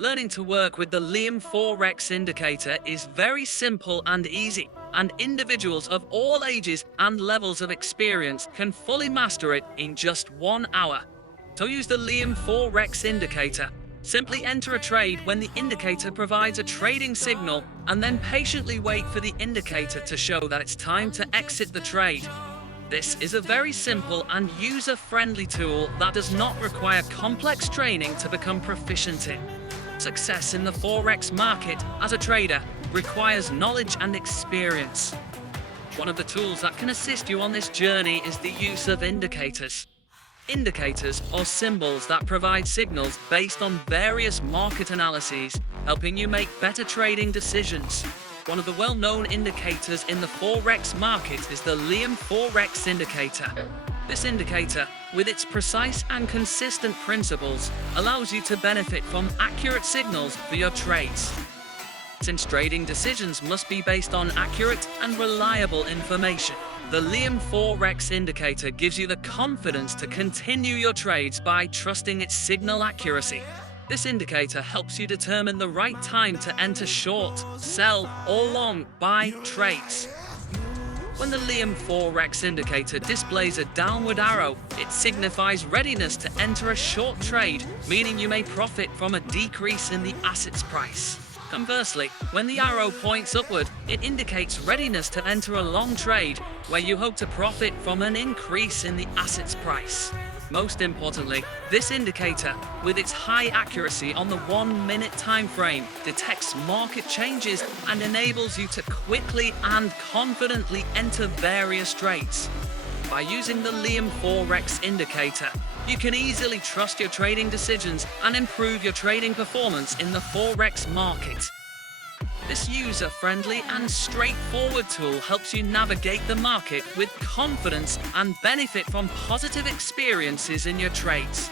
Learning to work with the Liam Forex indicator is very simple and easy, and individuals of all ages and levels of experience can fully master it in just 1 hour. So use the Liam Forex indicator. Simply enter a trade when the indicator provides a trading signal and then patiently wait for the indicator to show that it's time to exit the trade. This is a very simple and user-friendly tool that does not require complex training to become proficient in. Success in the Forex market as a trader requires knowledge and experience. One of the tools that can assist you on this journey is the use of indicators. Indicators are symbols that provide signals based on various market analyses, helping you make better trading decisions. One of the well-known indicators in the Forex market is the Liam Forex indicator. This indicator, with its precise and consistent principles, allows you to benefit from accurate signals for your trades. Since trading decisions must be based on accurate and reliable information, the Liam Forex indicator gives you the confidence to continue your trades by trusting its signal accuracy. This indicator helps you determine the right time to enter short, sell, or long buy trades. When the Liam Forex indicator displays a downward arrow, it signifies readiness to enter a short trade, meaning you may profit from a decrease in the asset's price. Conversely, when the arrow points upward, it indicates readiness to enter a long trade, where you hope to profit from an increase in the asset's price. Most importantly, this indicator, with its high accuracy on the 1-minute time frame, detects market changes and enables you to quickly and confidently enter various trades. By using the Liam Forex indicator, you can easily trust your trading decisions and improve your trading performance in the Forex market. This user-friendly and straightforward tool helps you navigate the market with confidence and benefit from positive experiences in your trades.